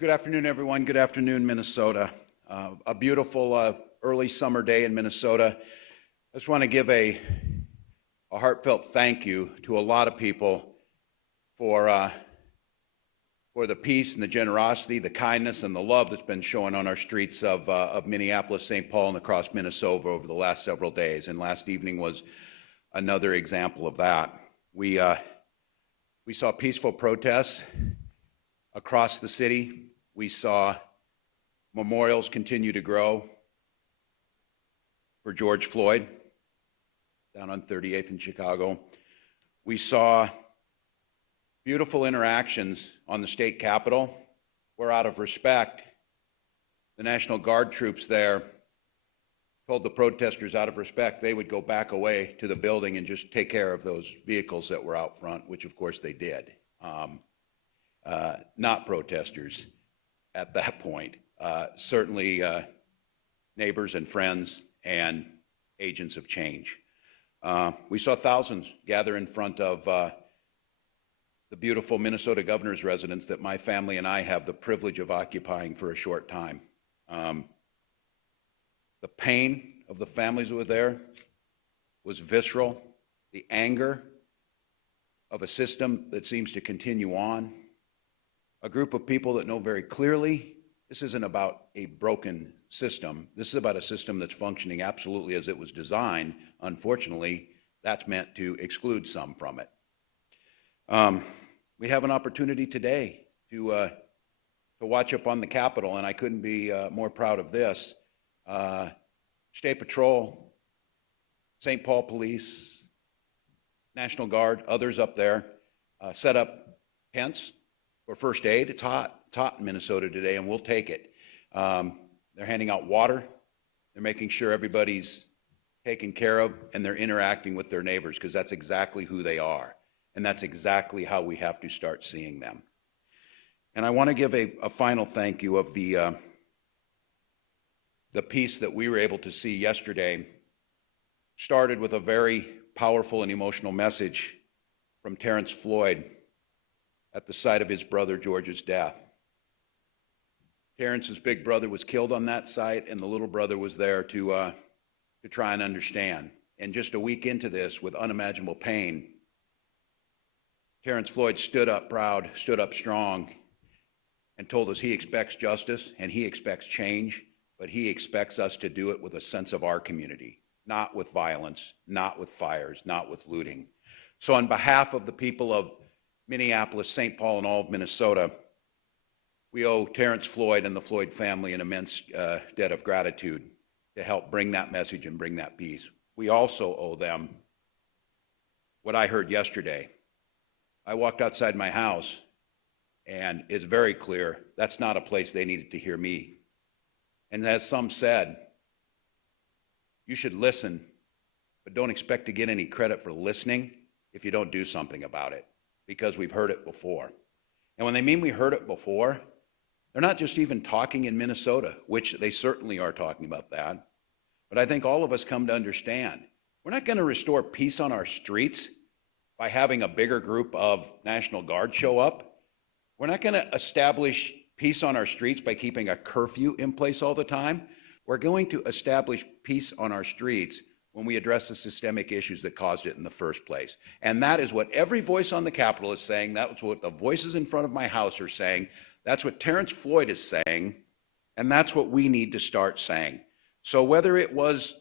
Good afternoon, everyone. Good afternoon, Minnesota. A beautiful early summer day in Minnesota. I just want to give a heartfelt thank you to a lot of people for the peace and the generosity, the kindness and the love that's been shown on our streets of Minneapolis, St. Paul, and across Minnesota over the last several days. And last evening was another example of that. We saw peaceful protests across the city. We saw memorials continue to grow for George Floyd down on 38th in Chicago. We saw beautiful interactions on the state capitol where, out of respect, the National Guard troops there told the protesters, out of respect, they would go back away to the building and just take care of those vehicles that were out front, which of course they did. Not protesters at that point. Certainly neighbors and friends and agents of change. We saw thousands gather in front of the beautiful Minnesota governor's residence that my family and I have the privilege of occupying for a short time. The pain of the families that were there was visceral. The anger of a system that seems to continue on. A group of people that know very clearly this isn't about a broken system. This is about a system that's functioning absolutely as it was designed. Unfortunately, that's meant to exclude some from it. We have an opportunity today to watch up on the Capitol, and I couldn't be more proud of this. State Patrol, St. Paul Police, National Guard, others up there set up tents for first aid. It's hot in Minnesota today, and we'll take it. They're handing out water. They're making sure everybody's taken care of, and they're interacting with their neighbors, because that's exactly who they are. And that's exactly how we have to start seeing them. And I want to give a final thank you of the piece that we were able to see yesterday. Started with a very powerful and emotional message from Terrence Floyd at the site of his brother George's death. Terrence's big brother was killed on that site, and the little brother was there to try and understand. And just a week into this, with unimaginable pain, Terrence Floyd stood up proud, stood up strong, and told us he expects justice and he expects change, but he expects us to do it with a sense of our community, not with violence, not with fires, not with looting. So on behalf of the people of Minneapolis, St. Paul, and all of Minnesota, we owe Terrence Floyd and the Floyd family an immense debt of gratitude to help bring that message and bring that peace. We also owe them what I heard yesterday. I walked outside my house, and it's very clear that's not a place they needed to hear me. And as some said, you should listen, but don't expect to get any credit for listening if you don't do something about it, because we've heard it before. And when they mean we heard it before, they're not just even talking in Minnesota, which they certainly are talking about that, but I think all of us come to understand we're not going to restore peace on our streets by having a bigger group of National Guard show up. We're not going to establish peace on our streets by keeping a curfew in place all the time. We're going to establish peace on our streets when we address the systemic issues that caused it in the first place. And that is what every voice on the Capitol is saying. That's what the voices in front of my house are saying. That's what Terrence Floyd is saying. And that's what we need to start saying. So whether it was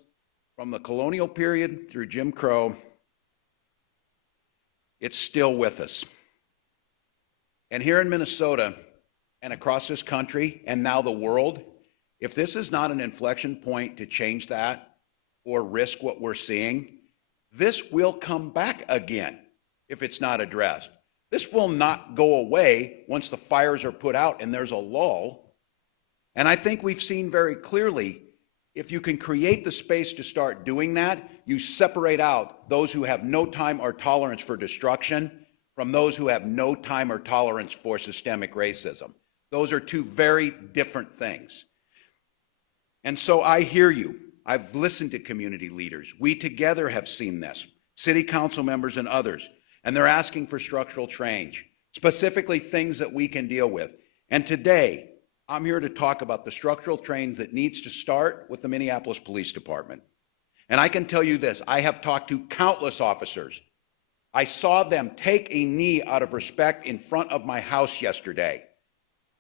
from the colonial period through Jim Crow, it's still with us. And here in Minnesota and across this country and now the world, if this is not an inflection point to change that or risk what we're seeing, this will come back again if it's not addressed. This will not go away once the fires are put out and there's a lull. And I think we've seen very clearly, if you can create the space to start doing that, you separate out those who have no time or tolerance for destruction from those who have no time or tolerance for systemic racism. Those are two very different things. And so I hear you. I've listened to community leaders. We together have seen this, city council members and others, and they're asking for structural change, specifically things that we can deal with. And today, I'm here to talk about the structural change that needs to start with the Minneapolis Police Department. And I can tell you this, I have talked to countless officers. I saw them take a knee out of respect in front of my house yesterday,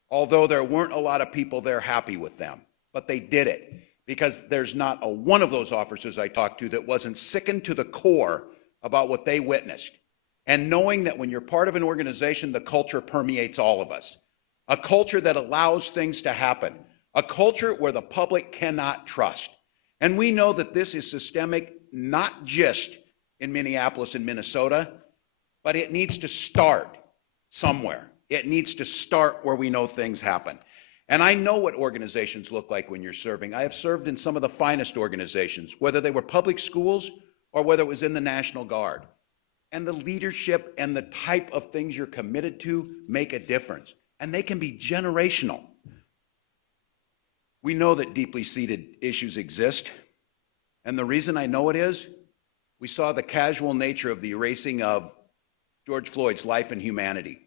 although there weren't a lot of people there happy with them. But they did it because there's not a one of those officers I talked to that wasn't sickened to the core about what they witnessed. And knowing that when you're part of an organization, the culture permeates all of us. A culture that allows things to happen. A culture where the public cannot trust. And we know that this is systemic, not just in Minneapolis and Minnesota, but it needs to start somewhere. It needs to start where we know things happen. And I know what organizations look like when you're serving. I have served in some of the finest organizations, whether they were public schools or whether it was in the National Guard. And the leadership and the type of things you're committed to make a difference. And they can be generational. We know that deeply seated issues exist. And the reason I know it is, we saw the casual nature of the erasing of George Floyd's life and humanity.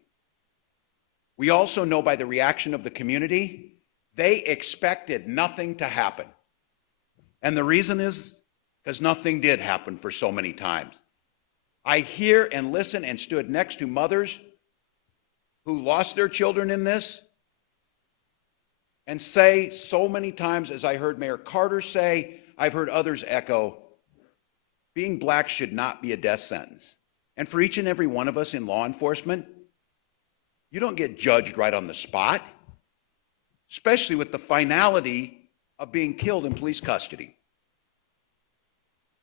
We also know by the reaction of the community, they expected nothing to happen. And the reason is because nothing did happen for so many times. I hear and listen and stood next to mothers who lost their children in this and say so many times, as I heard Mayor Carter say, I've heard others echo, being black should not be a death sentence. And for each and every one of us in law enforcement, you don't get judged right on the spot, especially with the finality of being killed in police custody.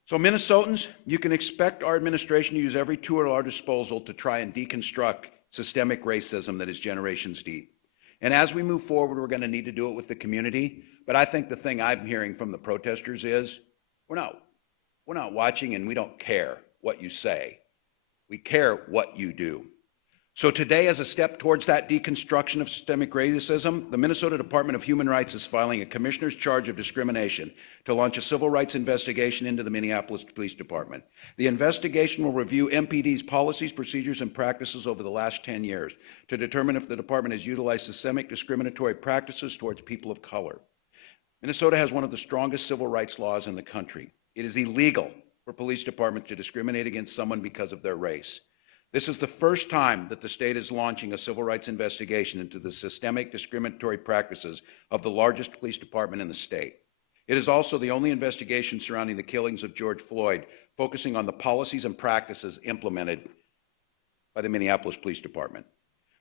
So Minnesotans, you can expect our administration to use every tool at our disposal to try and deconstruct systemic racism that is generations deep. And as we move forward, we're going to need to do it with the community. But I think the thing I'm hearing from the protesters is, we're not watching and we don't care what you say. We care what you do. So today, as a step towards that deconstruction of systemic racism, the Minnesota Department of Human Rights is filing a commissioner's charge of discrimination to launch a civil rights investigation into the Minneapolis Police Department. The investigation will review MPD's policies, procedures, and practices over the last 10 years to determine if the department has utilized systemic discriminatory practices towards people of color. Minnesota has one of the strongest civil rights laws in the country. It is illegal for police departments to discriminate against someone because of their race. This is the first time that the state is launching a civil rights investigation into the systemic discriminatory practices of the largest police department in the state. It is also the only investigation surrounding the killings of George Floyd, focusing on the policies and practices implemented by the Minneapolis Police Department.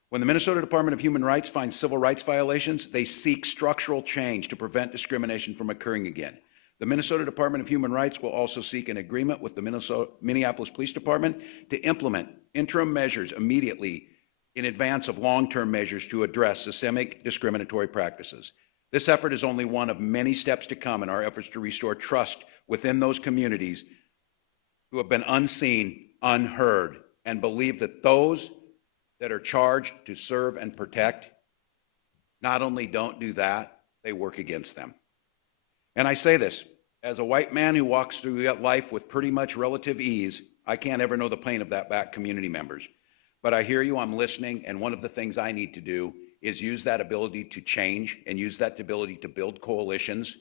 When the Minnesota Department of Human Rights finds civil rights violations, they seek structural change to prevent discrimination from occurring again. The Minnesota Department of Human Rights will also seek an agreement with the Minneapolis Police Department to implement interim measures immediately in advance of long-term measures to address systemic discriminatory practices. This effort is only one of many steps to come in our efforts to restore trust within those communities who have been unseen, unheard, and believe that those that are charged to serve and protect not only don't do that, they work against them. And I say this, as a white man who walks through life with pretty much relative ease, I can't ever know the pain of that back community members. But I hear you, I'm listening, and one of the things I need to do is use that ability to change and use that ability to build coalitions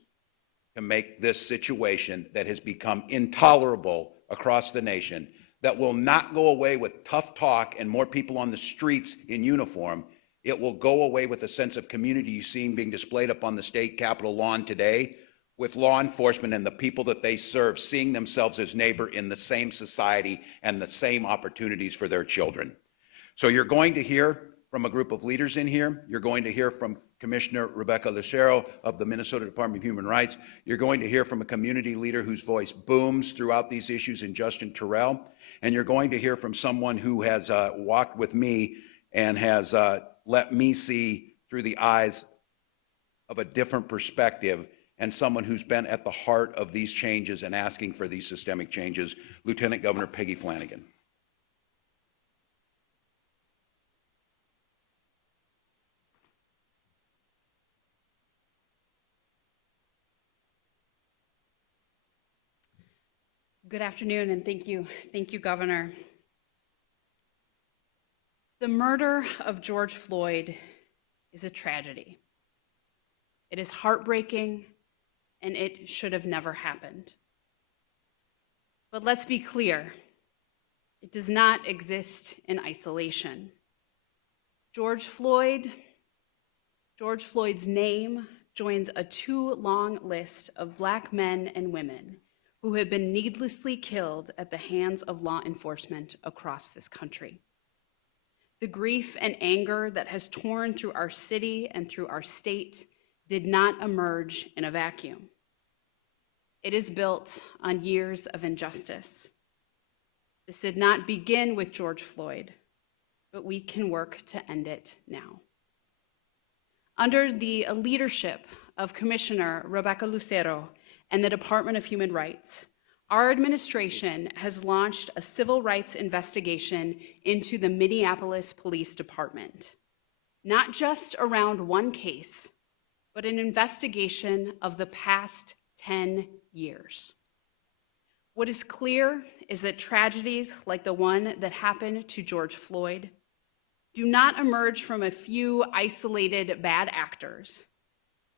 to make this situation that has become intolerable across the nation, that will not go away with tough talk and more people on the streets in uniform. It will go away with a sense of community you see being displayed up on the state capitol lawn today, with law enforcement and the people that they serve seeing themselves as neighbor in the same society and the same opportunities for their children. So you're going to hear from a group of leaders in here. You're going to hear from Commissioner Rebecca Lucero of the Minnesota Department of Human Rights. You're going to hear from a community leader whose voice booms throughout these issues in Justin Terrell. And you're going to hear from someone who has walked with me and has let me see through the eyes of a different perspective, and someone who's been at the heart of these changes and asking for these systemic changes, Lieutenant Governor Peggy Flanagan. Good afternoon, and thank you, Governor. The murder of George Floyd is a tragedy. It is heartbreaking, and it should have never happened. But let's be clear, it does not exist in isolation. George Floyd's name joins a too long list of Black men and women who have been needlessly killed at the hands of law enforcement across this country. The grief and anger that has torn through our city and through our state did not emerge in a vacuum. It is built on years of injustice. This did not begin with George Floyd, but we can work to end it now. Under the leadership of Commissioner Rebecca Lucero and the Department of Human Rights, our administration has launched a civil rights investigation into the Minneapolis Police Department, not just around one case, but an investigation of the past 10 years. What is clear is that tragedies like the one that happened to George Floyd do not emerge from a few isolated bad actors,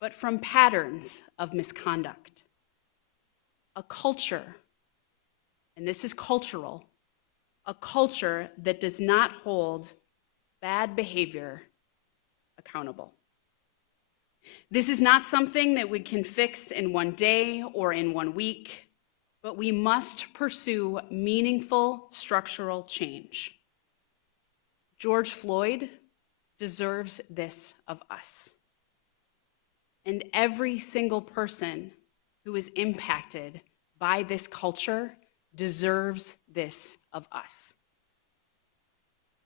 but from patterns of misconduct. A culture, and this is cultural, a culture that does not hold bad behavior accountable. This is not something that we can fix in one day or in 1 week, but we must pursue meaningful structural change. George Floyd deserves this of us. And every single person who is impacted by this culture deserves this of us.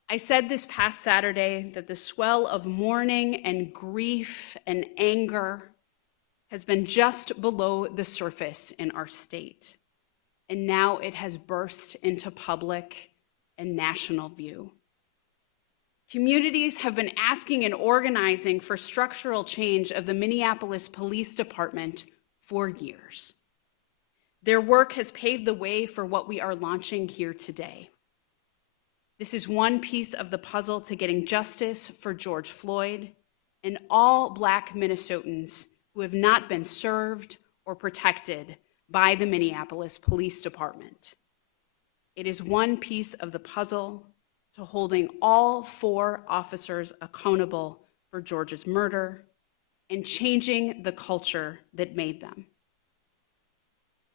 I said this past Saturday that the swell of mourning and grief and anger has been just below the surface in our state, and now it has burst into public and national view. Communities have been asking and organizing for structural change of the Minneapolis Police Department for years. Their work has paved the way for what we are launching here today. This is one piece of the puzzle to getting justice for George Floyd and all Black Minnesotans who have not been served or protected by the Minneapolis Police Department. It is one piece of the puzzle to holding all 4 officers accountable for George's murder and changing the culture that made them.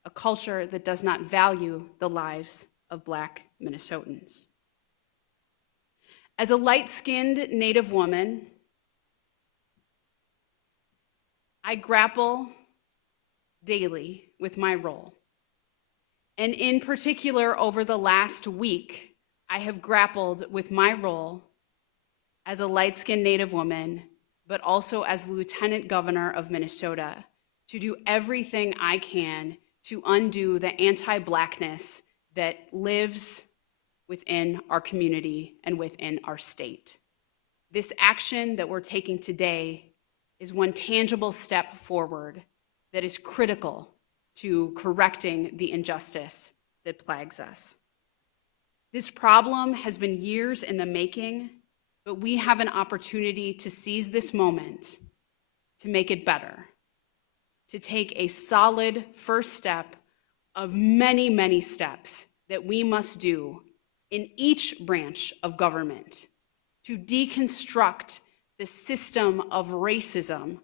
A culture that does not value the lives of Black Minnesotans. As a light-skinned Native woman, I grapple daily with my role. And in particular, over the last week, I have grappled with my role as a light-skinned Native woman, but also as Lieutenant Governor of Minnesota, to do everything I can to undo the anti-Blackness that lives within our community and within our state. This action that we're taking today is one tangible step forward that is critical to correcting the injustice that plagues us. This problem has been years in the making, but we have an opportunity to seize this moment to make it better, to take a solid first step of many, many steps that we must do in each branch of government to deconstruct the system of racism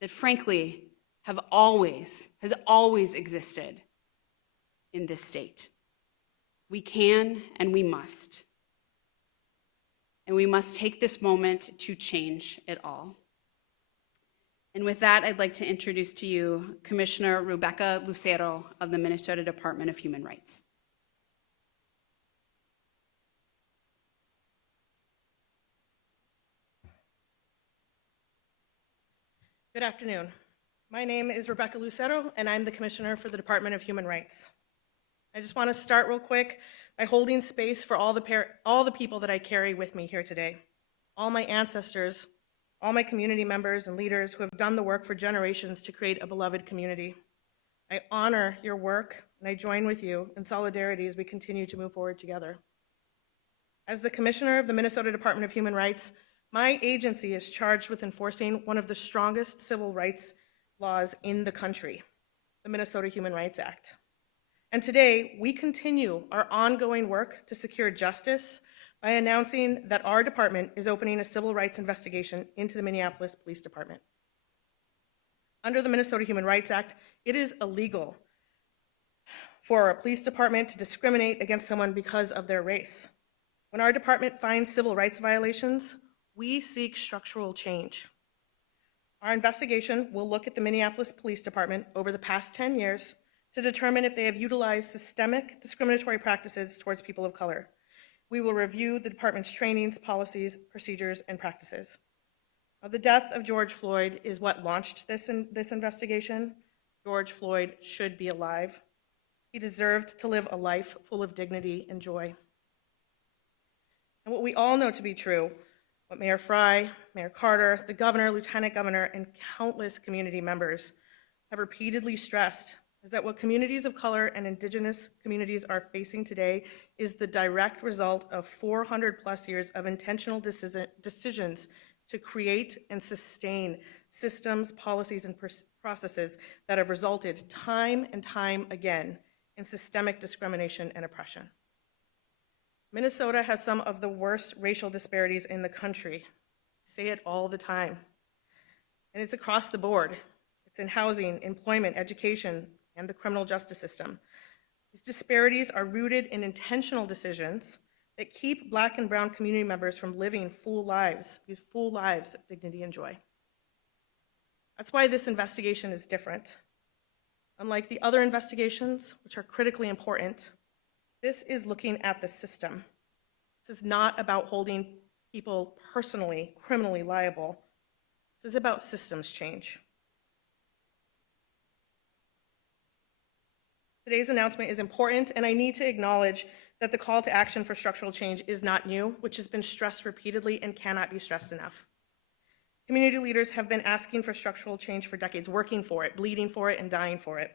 that frankly has always existed in this state. We can and we must. And we must take this moment to change it all. And with that, I'd like to introduce to you Commissioner Rebecca Lucero of the Minnesota Department of Human Rights. Good afternoon. My name is Rebecca Lucero, and I'm the Commissioner for the Department of Human Rights. I just want to start real quick by holding space for all the people that I carry with me here today, all my ancestors, all my community members and leaders who have done the work for generations to create a beloved community. I honor your work, and I join with you in solidarity as we continue to move forward together. As the Commissioner of the Minnesota Department of Human Rights, My agency is charged with enforcing one of the strongest civil rights laws in the country, the Minnesota Human Rights Act. And today, we continue our ongoing work to secure justice by announcing that our department is opening a civil rights investigation into the Minneapolis Police Department. Under the Minnesota Human Rights Act, it is illegal for a police department to discriminate against someone because of their race. When our department finds civil rights violations, we seek structural change. Our investigation will look at the Minneapolis Police Department over the past 10 years to determine if they have utilized systemic discriminatory practices towards people of color. We will review the department's trainings, policies, procedures, and practices. Now, the death of George Floyd is what launched this investigation. George Floyd should be alive. He deserved to live a life full of dignity and joy. And what we all know to be true, what Mayor Fry, Mayor Carter, the governor, lieutenant governor, and countless community members have repeatedly stressed, is that what communities of color and indigenous communities are facing today is the direct result of 400+ years of intentional decisions to create and sustain systems, policies, and processes that have resulted time and time again in systemic discrimination and oppression. Minnesota has some of the worst racial disparities in the country. I say it all the time. And it's across the board. It's in housing, employment, education, and the criminal justice system. These disparities are rooted in intentional decisions that keep Black and brown community members from living full lives, these full lives of dignity and joy. That's why this investigation is different. Unlike the other investigations, which are critically important, this is looking at the system. This is not about holding people personally, criminally liable. This is about systems change. Today's announcement is important, and I need to acknowledge that the call to action for structural change is not new, which has been stressed repeatedly and cannot be stressed enough. Community leaders have been asking for structural change for decades, working for it, bleeding for it, and dying for it.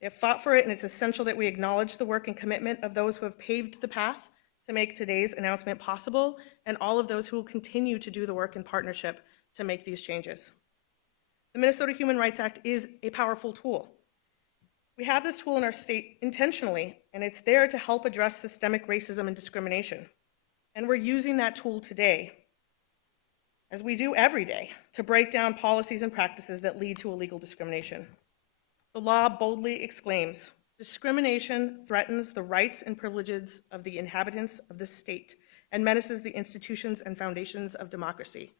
They have fought for it, and it's essential that we acknowledge the work and commitment of those who have paved the path to make today's announcement possible, and all of those who will continue to do the work in partnership to make these changes. The Minnesota Human Rights Act is a powerful tool. We have this tool in our state intentionally, and it's there to help address systemic racism and discrimination. And we're using that tool today, as we do every day, to break down policies and practices that lead to illegal discrimination. The law boldly exclaims, "Discrimination threatens the rights and privileges of the inhabitants of the state and menaces the institutions and foundations of democracy."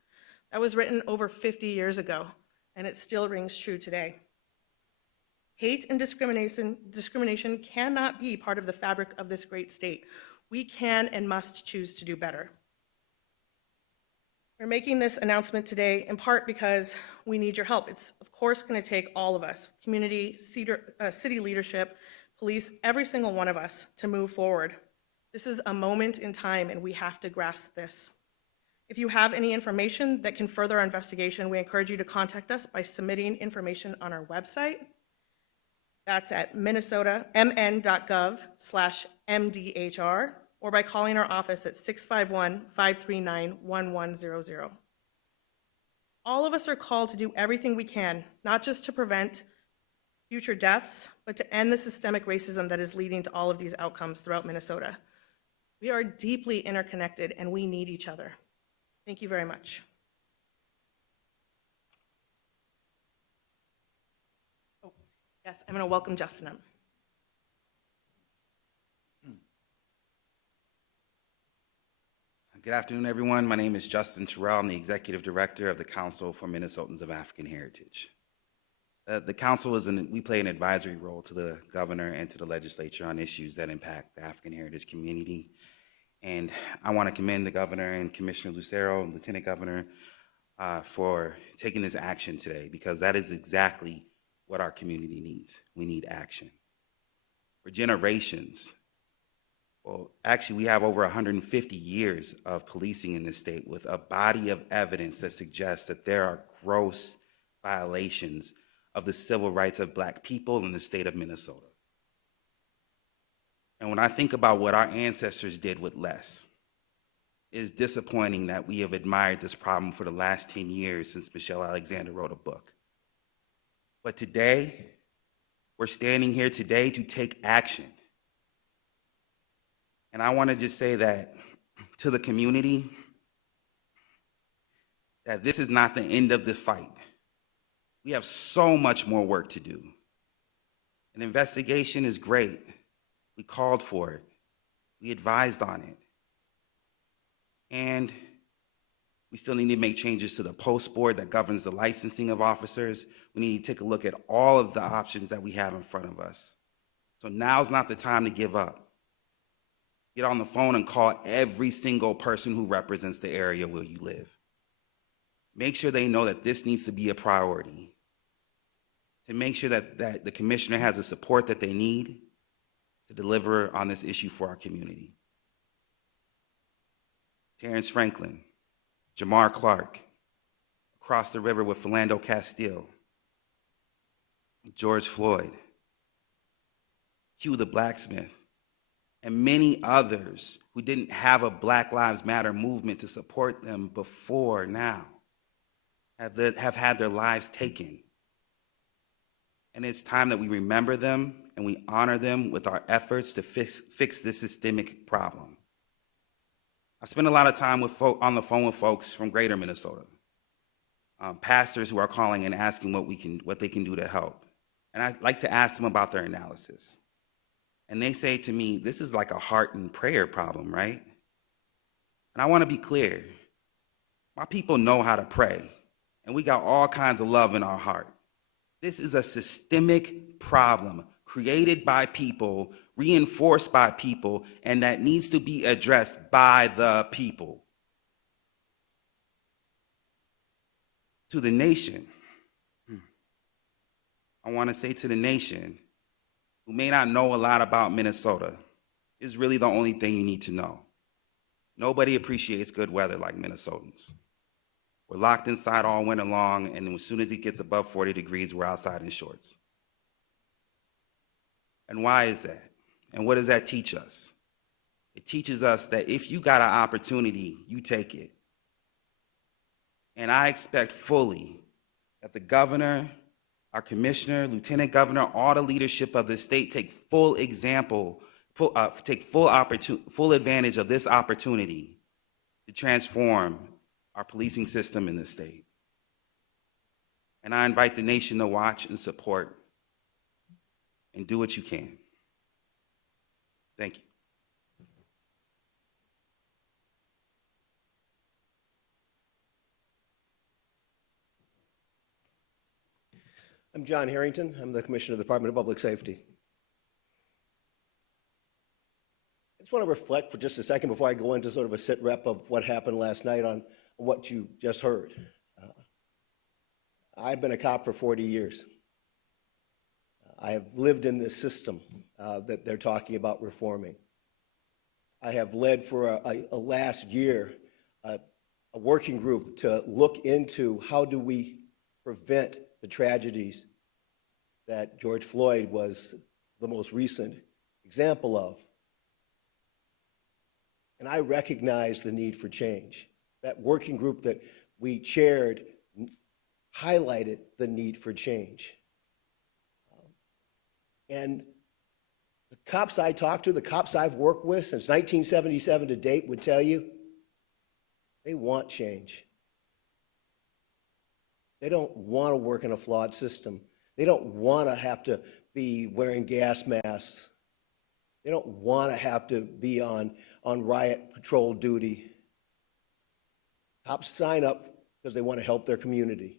That was written over 50 years ago, and it still rings true today. Hate and discrimination cannot be part of the fabric of this great state. We can and must choose to do better. We're making this announcement today in part because we need your help. It's, of course, going to take all of us, community, city leadership, police, every single one of us to move forward. This is a moment in time, and we have to grasp this. If you have any information that can further our investigation, we encourage you to contact us by submitting information on our website. That's at mn.gov/MDHR, or by calling our office at 651-539-1100. All of us are called to do everything we can, not just to prevent future deaths, but to end the systemic racism that is leading to all of these outcomes throughout Minnesota. We are deeply interconnected, and we need each other. Thank you very much. Yes, I'm going to welcome Justin up. Good afternoon, everyone. My name is Justin Terrell. I'm the Executive Director of the Council for Minnesotans of African Heritage. The council we play an advisory role to the governor and to the legislature on issues that impact the African heritage community. And I want to commend the governor and Commissioner Lucero and Lieutenant Governor for taking this action today, because that is exactly what our community needs. We need action. For generations, well, actually, we have over 150 years of policing in this state with a body of evidence that suggests that there are gross violations of the civil rights of Black people in the state of Minnesota. And when I think about what our ancestors did with less, It is disappointing that we have admired this problem for the last 10 years since Michelle Alexander wrote a book. But today, we're standing here today to take action. And I want to just say that to the community, that this is not the end of the fight. We have so much more work to do. An investigation is great. We called for it. We advised on it. And we still need to make changes to the post board that governs the licensing of officers. We need to take a look at all of the options that we have in front of us. So now's not the time to give up. Get on the phone and call every single person who represents the area where you live. Make sure they know that this needs to be a priority. To make sure that the commissioner has the support that they need to deliver on this issue for our community. Terrence Franklin, Jamar Clark, across the river with Philando Castile, George Floyd, Hugh the blacksmith, and many others who didn't have a Black Lives Matter movement to support them before now have had their lives taken. And it's time that we remember them and we honor them with our efforts to fix this systemic problem. I spent a lot of time on the phone with folks from greater Minnesota, pastors who are calling and asking what they can do to help. And I'd like to ask them about their analysis. And they say to me, this is like a heart and prayer problem, right? And I want to be clear. My people know how to pray, and we got all kinds of love in our heart. This is a systemic problem created by people, reinforced by people, and that needs to be addressed by the people. To the nation, I want to say to the nation, who may not know a lot about Minnesota, is really the only thing you need to know. Nobody appreciates good weather like Minnesotans. We're locked inside all winter long, and as soon as it gets above 40 degrees, we're outside in shorts. And why is that? And what does that teach us? It teaches us that if you got an opportunity, you take it. And I expect fully that the governor, our commissioner, lieutenant governor, all the leadership of the state take full advantage of this opportunity to transform our policing system in the state. And I invite the nation to watch and support and do what you can. Thank you. I'm John Harrington. I'm the Commissioner of the Department of Public Safety. I just want to reflect for just a second before I go into sort of a sit rep of what happened last night on what you just heard. I've been a cop for 40 years. I have lived in this system that they're talking about reforming. I have led for a last year a working group to look into how do we prevent the tragedies that George Floyd was the most recent example of. And I recognize the need for change. That working group that we chaired highlighted the need for change. And the cops I talked to, the cops I've worked with since 1977 to date would tell you they want change. They don't want to work in a flawed system. They don't want to have to be wearing gas masks. They don't want to have to be on riot patrol duty. Cops sign up because they want to help their community.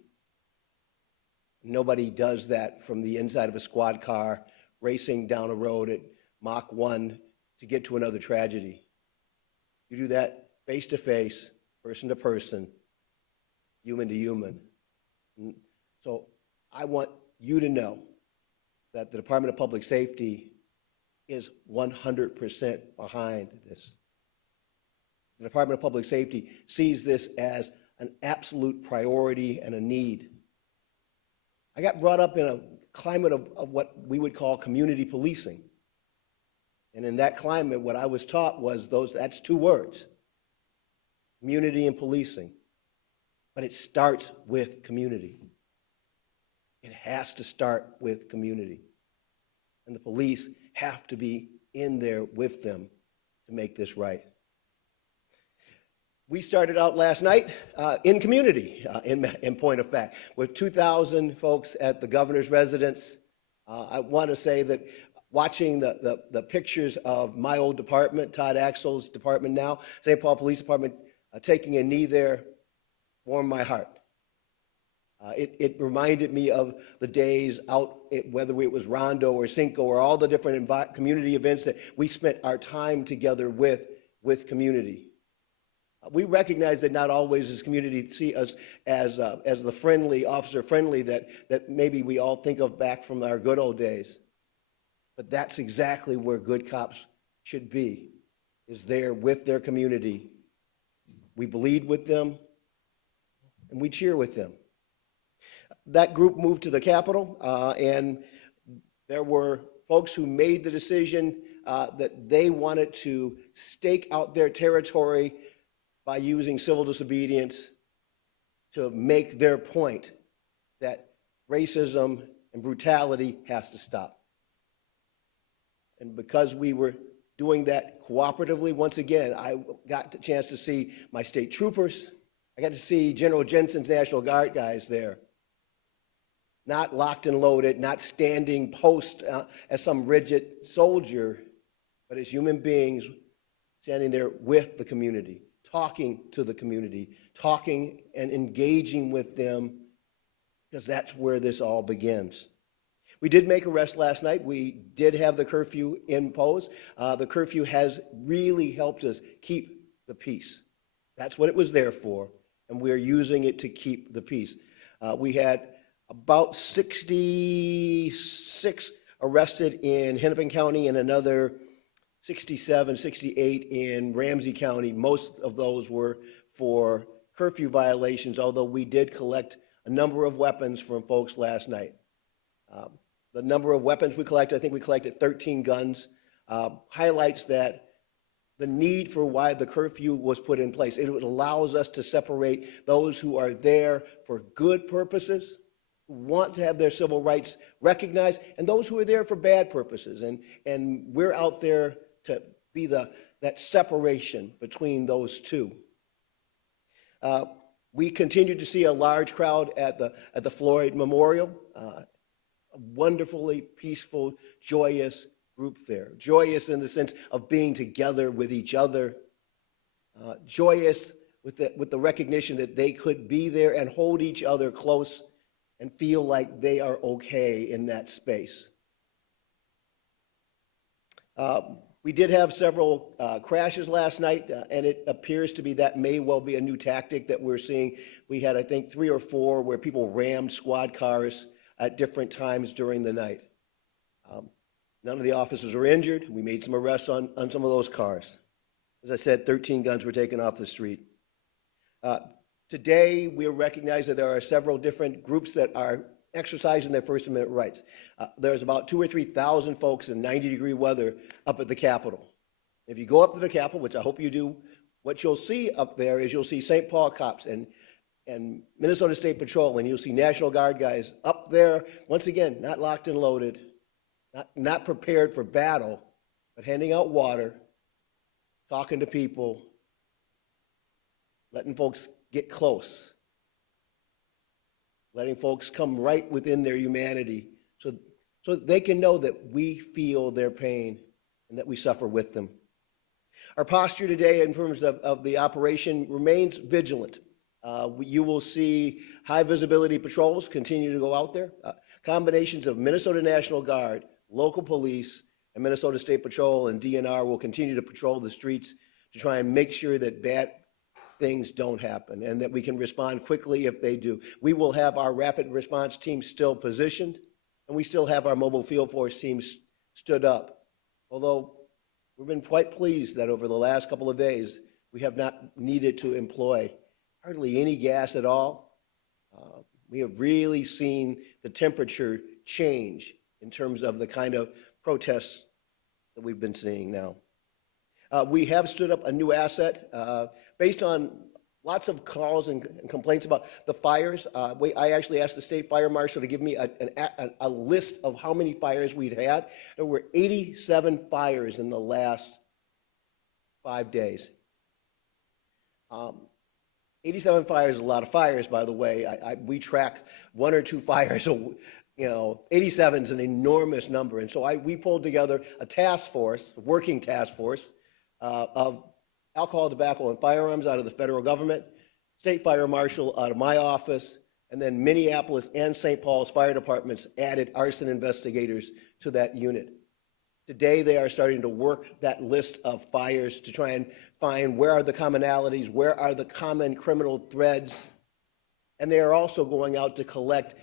Nobody does that from the inside of a squad car racing down a road at Mach 1 to get to another tragedy. You do that face to face, person to person, human to human. So I want you to know that the Department of Public Safety is 100% behind this. The Department of Public Safety sees this as an absolute priority and a need. I got brought up in a climate of what we would call community policing. And in that climate, what I was taught was that's two words: community and policing. But it starts with community. It has to start with community. And the police have to be in there with them to make this right. We started out last night in community, in point of fact, with 2,000 folks at the governor's residence. I want to say that watching the pictures of my old department, Todd Axel's department now, St. Paul Police Department, taking a knee there, warmed my heart. It reminded me of the days out, whether it was Rondo or Cinco or all the different community events that we spent our time together with community. We recognize that not always does community see us as the friendly, officer friendly that maybe we all think of back from our good old days. But that's exactly where good cops should be, is there with their community. We bleed with them and we cheer with them. That group moved to the Capitol, and there were folks who made the decision that they wanted to stake out their territory by using civil disobedience to make their point that racism and brutality has to stop. And because we were doing that cooperatively, once again, I got the chance to see my state troopers. I got to see General Jensen's National Guard guys there. Not locked and loaded, not standing post as some rigid soldier, but as human beings standing there with the community, talking to the community, talking and engaging with them, because that's where this all begins. We did make arrests last night. We did have the curfew imposed. The curfew has really helped us keep the peace. That's what it was there for, and we're using it to keep the peace. We had about 66 arrested in Hennepin County and another 67, 68 in Ramsey County. Most of those were for curfew violations, although we did collect a number of weapons from folks last night. The number of weapons we collected, I think we collected 13 guns, highlights that the need for why the curfew was put in place. It allows us to separate those who are there for good purposes, who want to have their civil rights recognized, and those who are there for bad purposes. And we're out there to be that separation between those two. We continue to see a large crowd at the Floyd Memorial. A wonderfully peaceful, joyous group there. Joyous in the sense of being together with each other. Joyous with the recognition that they could be there and hold each other close and feel like they are okay in that space. We did have several crashes last night, and it appears to be that may well be a new tactic that we're seeing. We had, I think, 3 or 4 where people rammed squad cars at different times during the night. None of the officers were injured. We made some arrests on some of those cars. As I said, 13 guns were taken off the street. Today, we recognize that there are several different groups that are exercising their First Amendment rights. There's about 2,000 or 3,000 folks in 90-degree weather up at the Capitol. If you go up to the Capitol, which I hope you do, what you'll see up there is you'll see St. Paul cops and Minnesota State Patrol, and you'll see National Guard guys up there, once again, not locked and loaded, not prepared for battle, but handing out water, talking to people, letting folks get close, letting folks come right within their humanity so they can know that we feel their pain and that we suffer with them. Our posture today in terms of the operation remains vigilant. You will see high visibility patrols continue to go out there. Combinations of Minnesota National Guard, local police, and Minnesota State Patrol and DNR will continue to patrol the streets to try and make sure that bad things don't happen and that we can respond quickly if they do. We will have our rapid response team still positioned, and we still have our mobile field force teams stood up. Although we've been quite pleased that over the last couple of days, we have not needed to employ hardly any gas at all. We have really seen the temperature change in terms of the kind of protests that we've been seeing now. We have stood up a new asset based on lots of calls and complaints about the fires. I actually asked the state fire marshal to give me a list of how many fires we'd had. There were 87 fires in the last 5 days. 87 fires is a lot of fires, by the way. We track 1 or 2 fires. 87 is an enormous number. And so we pulled together a task force, a working task force of alcohol, tobacco, and firearms out of the federal government, state fire marshal out of my office, and then Minneapolis and St. Paul's fire departments added arson investigators to that unit. Today, they are starting to work that list of fires to try and find where are the commonalities, where are the common criminal threads, and they are also going out to collect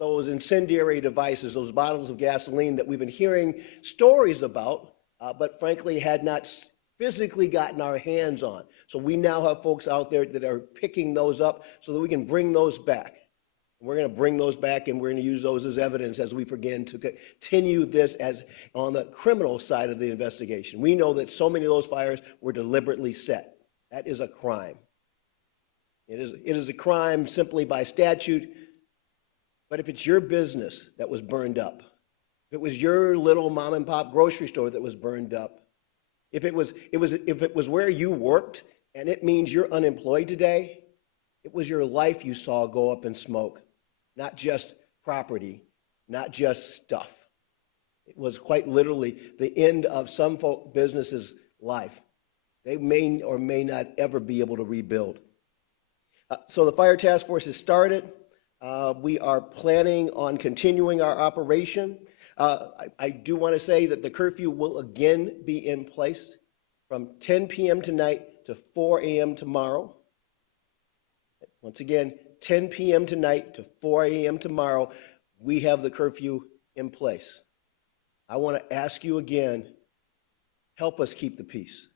those incendiary devices, those bottles of gasoline that we've been hearing stories about, but frankly had not physically gotten our hands on. So we now have folks out there that are picking those up so that we can bring those back. We're going to bring those back, and we're going to use those as evidence as we begin to continue this as on the criminal side of the investigation. We know that so many of those fires were deliberately set. That is a crime. It is a crime simply by statute. But if it's your business that was burned up, if it was your little mom and pop grocery store that was burned up, if it was where you worked and it means you're unemployed today, it was your life you saw go up in smoke, not just property, not just stuff. It was quite literally the end of some businesses' life. They may or may not ever be able to rebuild. So the fire task force has started. We are planning on continuing our operation. I do want to say that the curfew will again be in place from 10 p.m. tonight to 4 a.m. tomorrow. Once again, 10 p.m. tonight to 4 a.m. tomorrow, we have the curfew in place. I want to ask you again, help us keep the peace.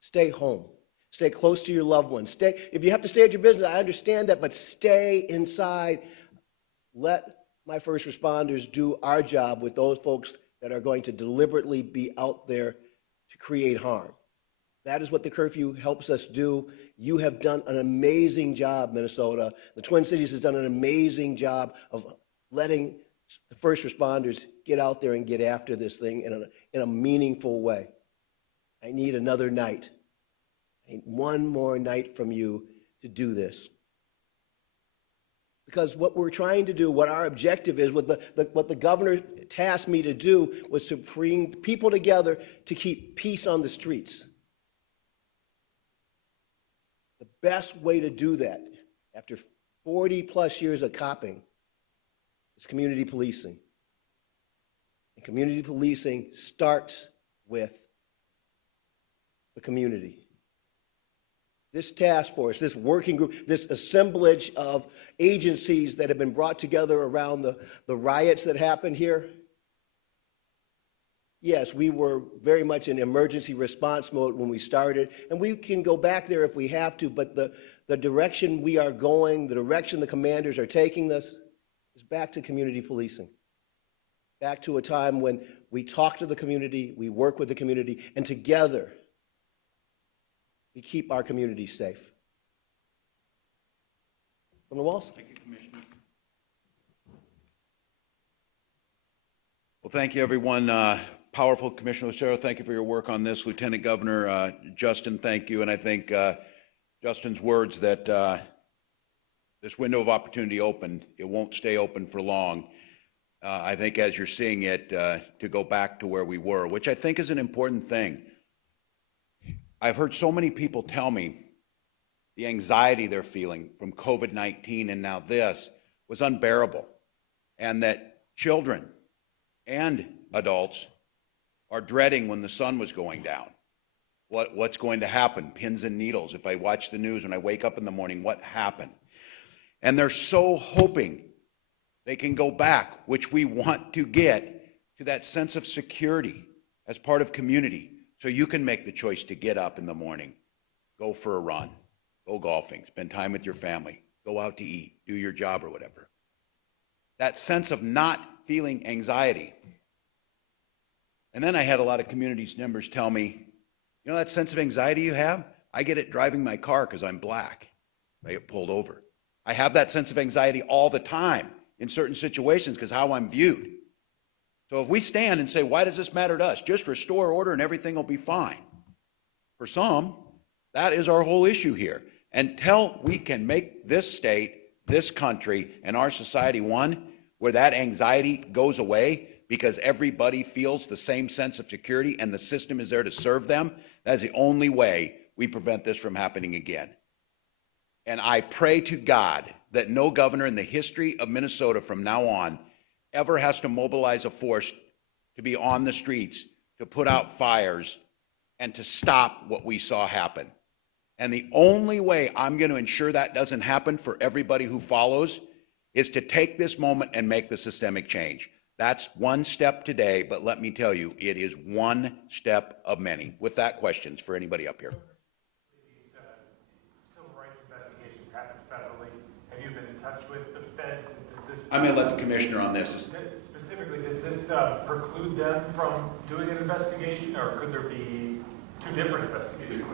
Stay home. Stay close to your loved ones. If you have to stay at your business, I understand that, but stay inside. Let my first responders do our job with those folks that are going to deliberately be out there to create harm. That is what the curfew helps us do. You have done an amazing job, Minnesota. The Twin Cities has done an amazing job of letting the first responders get out there and get after this thing in a meaningful way. I need another night. I need one more night from you to do this. Because what we're trying to do, what our objective is, what the governor tasked me to do was to bring people together to keep peace on the streets. The best way to do that, after 40 plus years of copping, is community policing. And community policing starts with the community. This task force, this working group, this assemblage of agencies that have been brought together around the riots that happened here. Yes, we were very much in emergency response mode when we started, and we can go back there if we have to, but the direction we are going, the direction the commanders are taking us, is back to community policing. Back to a time when we talk to the community, we work with the community, and together, we keep our community safe. From the Walz? Thank you, Commissioner. Well, thank you, everyone. Powerful Commissioner Lucero, thank you for your work on this. Lieutenant Governor Justin, thank you. And I think Justin's words that this window of opportunity opened, it won't stay open for long. I think as you're seeing it, to go back to where we were, which I think is an important thing. I've heard so many people tell me the anxiety they're feeling from COVID-19 and now this was unbearable, and that children and adults are dreading when the sun was going down. What's going to happen? Pins and needles. If I watch the news when I wake up in the morning, what happened? And they're so hoping they can go back, which we want to get, to that sense of security as part of community. So you can make the choice to get up in the morning, go for a run, go golfing, spend time with your family, go out to eat, do your job or whatever. That sense of not feeling anxiety. And then I had a lot of community members tell me, you know that sense of anxiety you have? I get it driving my car because I'm black. I get pulled over. I have that sense of anxiety all the time in certain situations because how I'm viewed. So if we stand and say, why does this matter to us? Just restore order and everything will be fine. For some, that is our whole issue here. Until we can make this state, this country, and our society one where that anxiety goes away because everybody feels the same sense of security and the system is there to serve them, that's the only way we prevent this from happening again. And I pray to God that no governor in the history of Minnesota from now on ever has to mobilize a force to be on the streets, to put out fires, and to stop what we saw happen. And the only way I'm going to ensure that doesn't happen for everybody who follows is to take this moment and make the systemic change. That's one step today, but let me tell you, it is one step of many. With that, questions for anybody up here? Civil rights investigations happen federally. Have you been in touch with the feds? Does this I'm going to let the commissioner on this. specifically, does this preclude them from doing an investigation, or could there be two different investigations?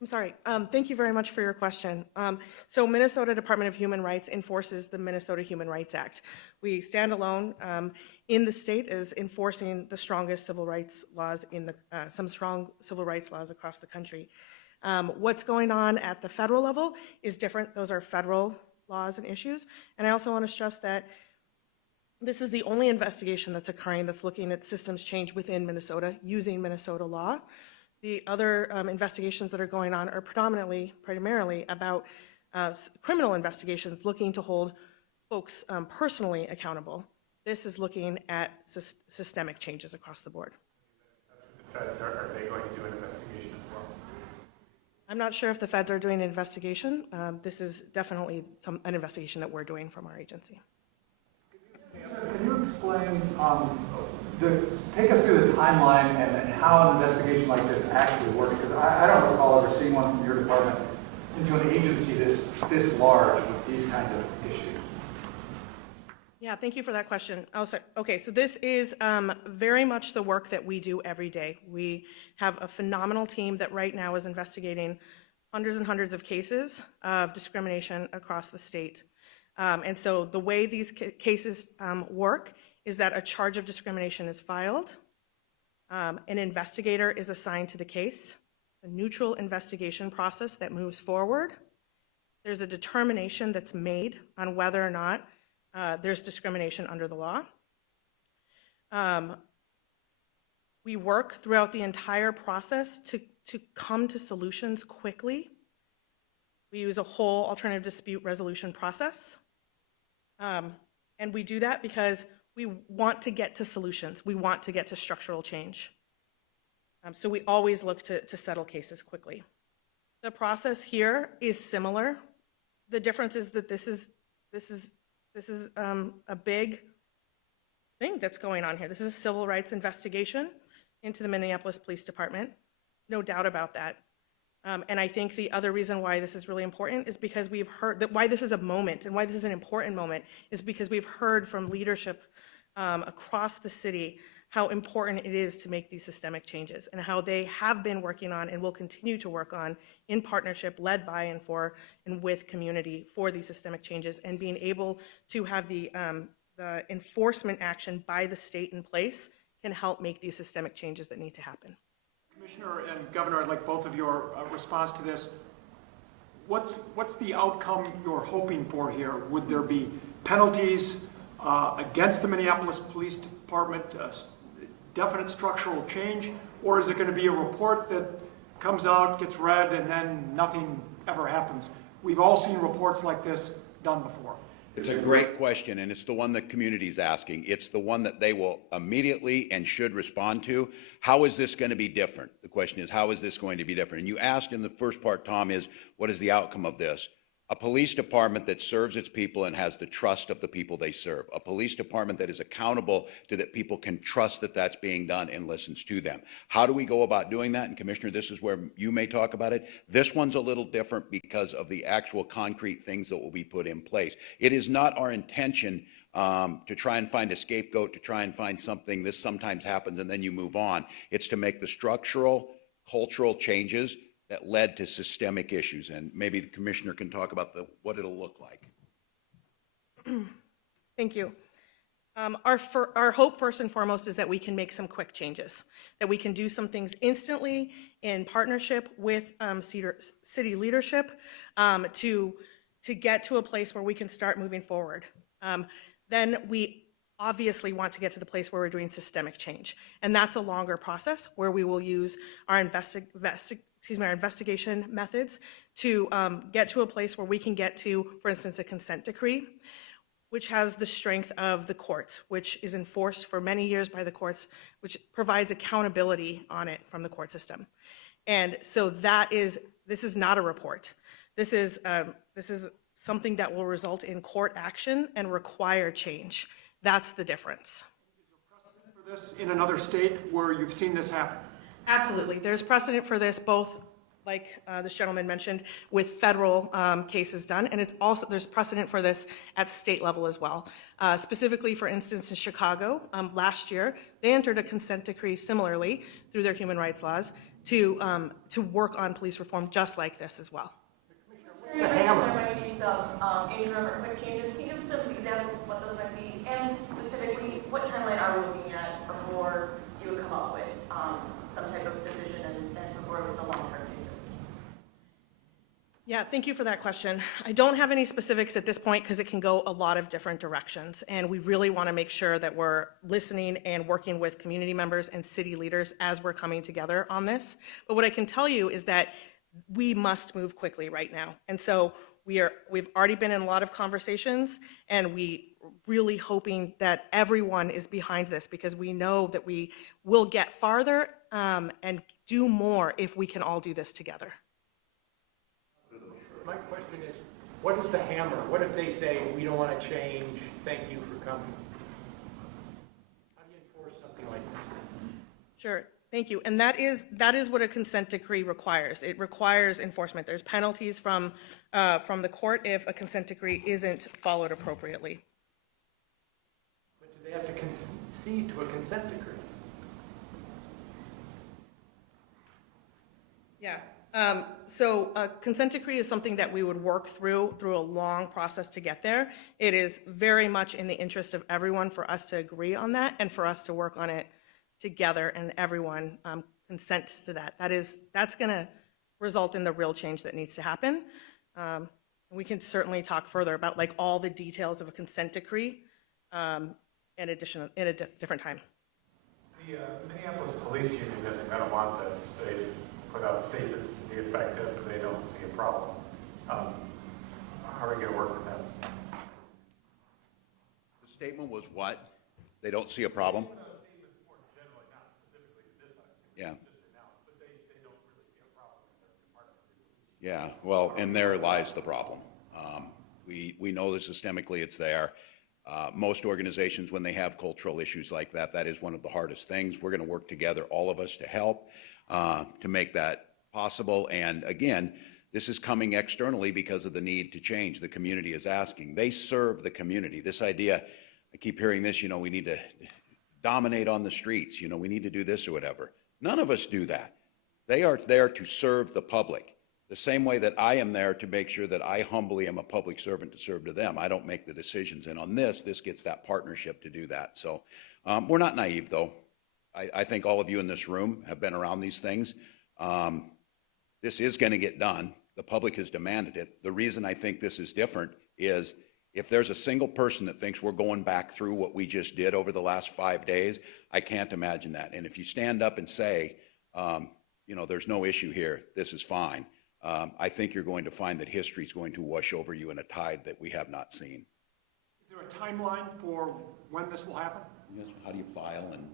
I'm sorry. Thank you very much for your question. So Minnesota Department of Human Rights enforces the Minnesota Human Rights Act. We stand alone in the state as enforcing the strongest civil rights laws in the, some strong civil rights laws across the country. What's going on at the federal level is different. Those are federal laws and issues. And I also want to stress that this is the only investigation that's occurring that's looking at systems change within Minnesota using Minnesota law. The other investigations that are going on are primarily about criminal investigations looking to hold folks personally accountable. This is looking at systemic changes across the board. The feds, are they going to do an investigation as well? I'm not sure if the feds are doing an investigation. This is definitely an investigation that we're doing from our agency. Can you explain, take us through the timeline and how an investigation like this actually works? Because I don't recall ever seeing one from your department into an agency this large with these kinds of issues. Yeah, thank you for that question. Oh, sorry. Okay, so this is very much the work that we do every day. We have a phenomenal team that right now is investigating hundreds and hundreds of cases of discrimination across the state. And so the way these cases work is that a charge of discrimination is filed, an investigator is assigned to the case, a neutral investigation process that moves forward. There's a determination that's made on whether or not there's discrimination under the law. We work throughout the entire process to come to solutions quickly. We use a whole alternative dispute resolution process. And we do that because we want to get to solutions. We want to get to structural change. So we always look to settle cases quickly. The process here is similar. The difference is that this is a big thing that's going on here. This is a civil rights investigation into the Minneapolis Police Department. No doubt about that. And I think the other reason why this is really important is because we've heard that why this is a moment and why this is an important moment is because we've heard from leadership across the city how important it is to make these systemic changes and how they have been working on and will continue to work on in partnership led by and for and with community for these systemic changes, and being able to have the enforcement action by the state in place can help make these systemic changes that need to happen. Commissioner and Governor, I'd like both of your response to this. What's the outcome you're hoping for here? Would there be penalties against the Minneapolis Police Department, definite structural change, or is it going to be a report that comes out, gets read, and then nothing ever happens? We've all seen reports like this done before. It's a great question, and it's the one that community's asking. It's the one that they will immediately and should respond to. How is this going to be different? The question is, how is this going to be different? And you asked in the first part, Tom, is what is the outcome of this? A police department that serves its people and has the trust of the people they serve. A police department that is accountable to that people can trust that that's being done and listens to them. How do we go about doing that? And Commissioner, this is where you may talk about it. This one's a little different because of the actual concrete things that will be put in place. It is not our intention to try and find a scapegoat, to try and find something. This sometimes happens and then you move on. It's to make the structural, cultural changes that led to systemic issues. And maybe the commissioner can talk about what it'll look like. Thank you. Our hope, first and foremost, is that we can make some quick changes, that we can do some things instantly in partnership with city leadership to get to a place where we can start moving forward. Then we obviously want to get to the place where we're doing systemic change. And that's a longer process where we will use our investigation methods to get to a place where we can get to, for instance, a consent decree, which has the strength of the courts, which is enforced for many years by the courts, which provides accountability on it from the court system. And so this is not a report. This is something that will result in court action and require change. That's the difference. For this in another state where you've seen this happen? Absolutely. There's precedent for this, both, like this gentleman mentioned, with federal cases done, and it's also, there's precedent for this at state level as well. Specifically, for instance, in Chicago, last year, they entered a consent decree similarly through their human rights laws to work on police reform just like this as well. There might be some interim or quick changes. Can you give some examples of what those might be? And specifically, what timeline are we looking at before you would come up with some type of decision and before with the long-term changes? Yeah, thank you for that question. I don't have any specifics at this point because it can go a lot of different directions. And we really want to make sure that we're listening and working with community members and city leaders as we're coming together on this. But what I can tell you is that we must move quickly right now. And so we've already been in a lot of conversations, and we really hoping that everyone is behind this, because we know that we will get farther and do more if we can all do this together. My question is, what is the hammer? What if they say, we don't want to change, thank you for coming? How do you enforce something like this? Sure, thank you. And that is what a consent decree requires. It requires enforcement. There's penalties from the court if a consent decree isn't followed appropriately. But do they have to concede to a consent decree? Yeah. So a consent decree is something that we would work through a long process to get there. It is very much in the interest of everyone for us to agree on that and for us to work on it together, and everyone consents to that. That's going to result in the real change that needs to happen. We can certainly talk further about like all the details of a consent decree in a different time. The Minneapolis Police Union isn't going to want this. They put out statements to the effect that they don't see a problem. How are we going to work with them? The statement was what? They don't see a problem? Yeah. Yeah, well, and there lies the problem. We know that systemically it's there. Most organizations, when they have cultural issues like that, that is one of the hardest things. We're going to work together, all of us, to help to make that possible. And again, this is coming externally because of the need to change. The community is asking. They serve the community. This idea, I keep hearing this, we need to dominate on the streets, we need to do this or whatever. None of us do that. They are there to serve the public, the same way that I am there to make sure that I humbly am a public servant to serve to them. I don't make the decisions. And on this gets that partnership to do that. So we're not naive, though. I think all of you in this room have been around these things. This is going to get done. The public has demanded it. The reason I think this is different is if there's a single person that thinks we're going back through what we just did over the last 5 days, I can't imagine that. And if you stand up and say, there's no issue here, this is fine, I think you're going to find that history is going to wash over you in a tide that we have not seen. Is there a timeline for when this will happen? Yes, how do you file and...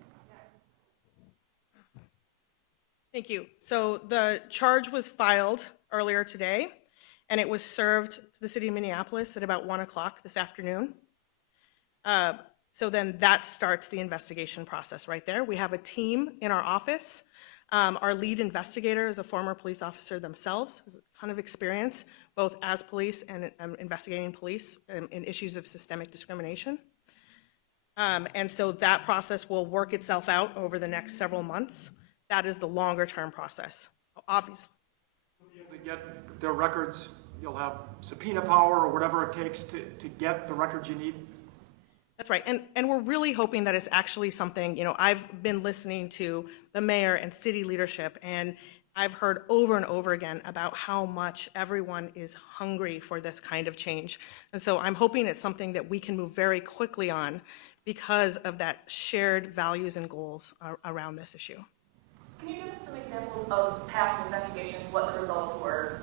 Thank you. So the charge was filed earlier today, and it was served to the city of Minneapolis at about 1 o'clock this afternoon. So then that starts the investigation process right there. We have a team in our office. Our lead investigator is a former police officer themselves, has a ton of experience, both as police and investigating police in issues of systemic discrimination. And so that process will work itself out over the next several months. That is the longer-term process, obviously. You'll be able to get their records, you'll have subpoena power or whatever it takes to get the records you need? That's right, and we're really hoping that it's actually something, I've been listening to the mayor and city leadership, and I've heard over and over again about how much everyone is hungry for this kind of change. And so I'm hoping it's something that we can move very quickly on because of that shared values and goals around this issue. Can you give us some examples of past investigations, what the results were,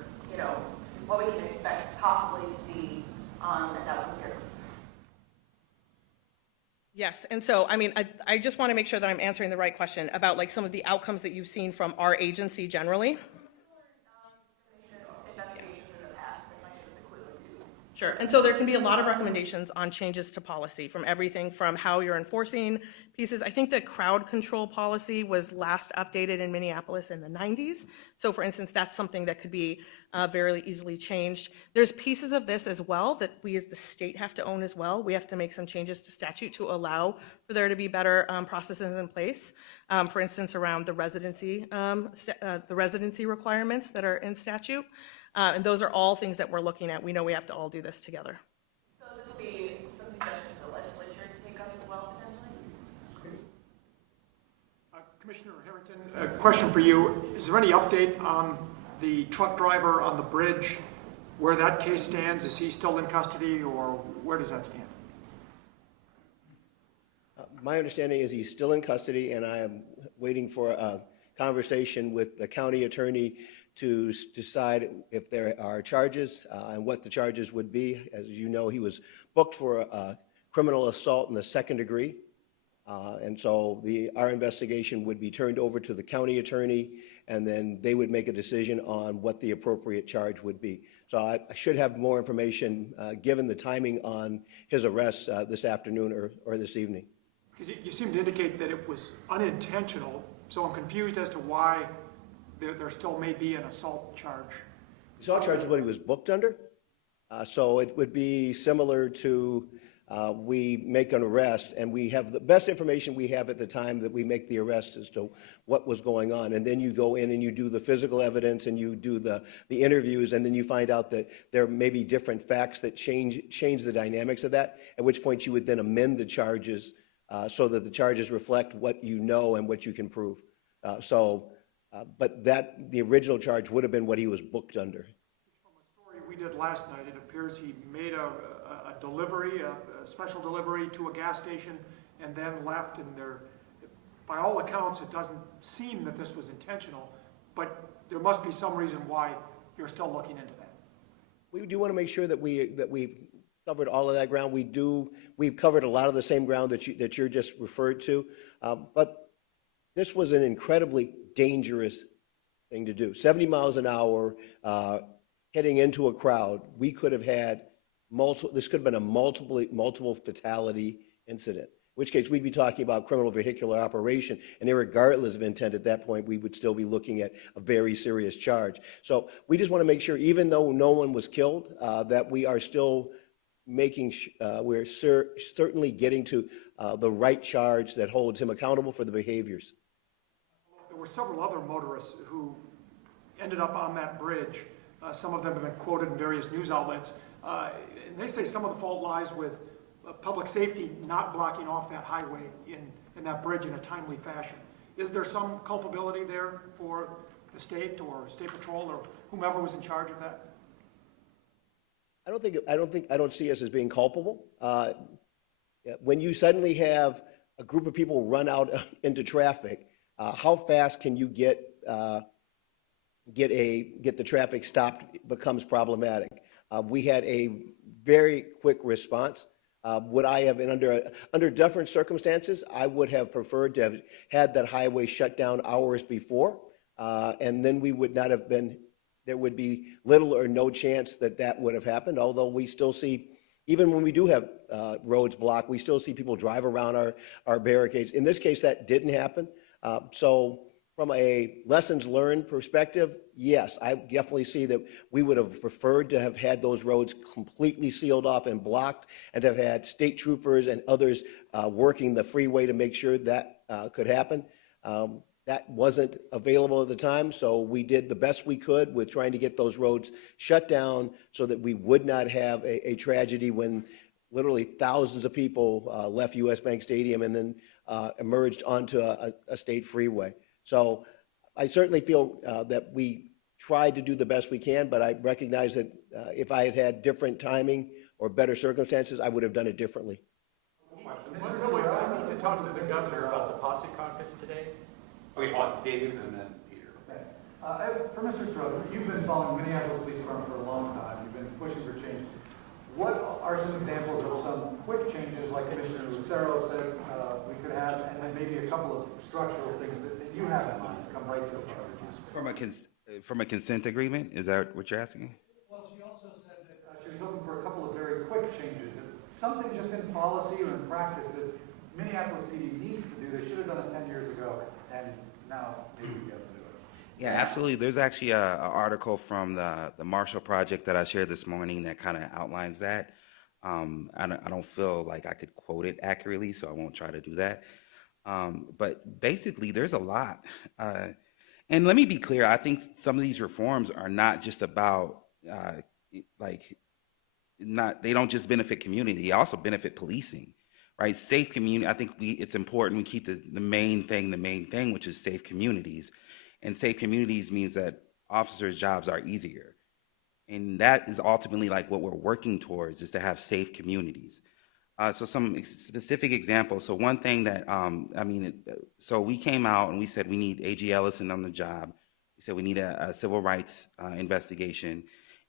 what we can expect possibly to see as outcomes here? Yes, and so, I just want to make sure that I'm answering the right question about like some of the outcomes that you've seen from our agency generally. Investigations in the past that might give us a clue into. Sure, and so there can be a lot of recommendations on changes to policy, from everything from how you're enforcing pieces. I think the crowd control policy was last updated in Minneapolis in the 90s. So for instance, that's something that could be very easily changed. There's pieces of this as well that we as the state have to own as well. We have to make some changes to statute to allow for there to be better processes in place. For instance, around the residency requirements that are in statute. And those are all things that we're looking at. We know we have to all do this together. So this will be some suggestions for the legislature to take up as well, potentially? Commissioner Harrington, a question for you. Is there any update on the truck driver on the bridge, where that case stands? Is he still in custody, or where does that stand? My understanding is he's still in custody, and I am waiting for a conversation with the county attorney to decide if there are charges and what the charges would be. As you know, he was booked for a criminal assault in the second degree. And so our investigation would be turned over to the county attorney, and then they would make a decision on what the appropriate charge would be. So I should have more information given the timing on his arrest this afternoon or this evening. Because you seem to indicate that it was unintentional, so I'm confused as to why there still may be an assault charge. The assault charge is what he was booked under. So it would be similar to we make an arrest, and we have the best information we have at the time that we make the arrest as to what was going on. And then you go in and you do the physical evidence and you do the interviews, and then you find out that there may be different facts that change the dynamics of that, at which point you would then amend the charges so that the charges reflect what you know and what you can prove. But the original charge would have been what he was booked under. From a story we did last night, it appears he made a delivery, a special delivery to a gas station, and then left. And by all accounts, it doesn't seem that this was intentional, but there must be some reason why you're still looking into that. We do want to make sure that we've covered all of that ground. We've covered a lot of the same ground that you're just referred to, but this was an incredibly dangerous thing to do. 70 miles an hour, heading into a crowd. We could have had this could have been a multiple fatality incident, in which case we'd be talking about criminal vehicular operation, and regardless of intent at that point, we would still be looking at a very serious charge. So we just want to make sure, even though no one was killed, that we are still we're certainly getting to the right charge that holds him accountable for the behaviors. There were several other motorists who ended up on that bridge. Some of them have been quoted in various news outlets. And they say some of the fault lies with public safety not blocking off that highway in that bridge in a timely fashion. Is there some culpability there for the state or state patrol or whomever was in charge of that? I don't see us as being culpable. When you suddenly have a group of people run out into traffic, how fast can you get the traffic stopped becomes problematic. We had a very quick response. Would I have been under different circumstances? I would have preferred to have had that highway shut down hours before, and then we would not have been there would be little or no chance that that would have happened, although we still see, even when we do have roads blocked, we still see people drive around our barricades. In this case, that didn't happen. So from a lessons learned perspective, yes, I definitely see that we would have preferred to have had those roads completely sealed off and blocked, and to have had state troopers and others working the freeway to make sure that could happen. That wasn't available at the time, so we did the best we could with trying to get those roads shut down so that we would not have a tragedy when literally thousands of people left US Bank Stadium and then emerged onto a state freeway. So I certainly feel that we tried to do the best we can, but I recognize that if I had had different timing or better circumstances, I would have done it differently. Really, I need to talk to the governor about the posse caucus today. Okay, David and then Peter. Thanks. For Mr. Stroh, you've been following Minneapolis Police Department for a long time. You've been pushing for change. What are some examples of some quick changes, like Commissioner Lucero said we could have, and then maybe a couple of structural things that you have in mind to come right to the front? From a consent agreement, is that what you're asking? Well, she also said that she was hoping for a couple of very quick changes. Something just in policy or in practice that Minneapolis PD needs to do. They should have done it 10 years ago, and now maybe we have to do it. Yeah, absolutely. There's actually an article from the Marshall Project that I shared this morning that kind of outlines that. I don't feel like I could quote it accurately, so I won't try to do that. But basically, there's a lot. And let me be clear, I think some of these reforms are not just about, they don't just benefit community, they also benefit policing, right? Safe community, I think it's important we keep the main thing, which is safe communities. And safe communities means that officers' jobs are easier. And that is ultimately like what we're working towards, is to have safe communities. So some specific examples. So one thing that, so we came out and we said we need A.G. Ellison on the job. We said we need a civil rights investigation,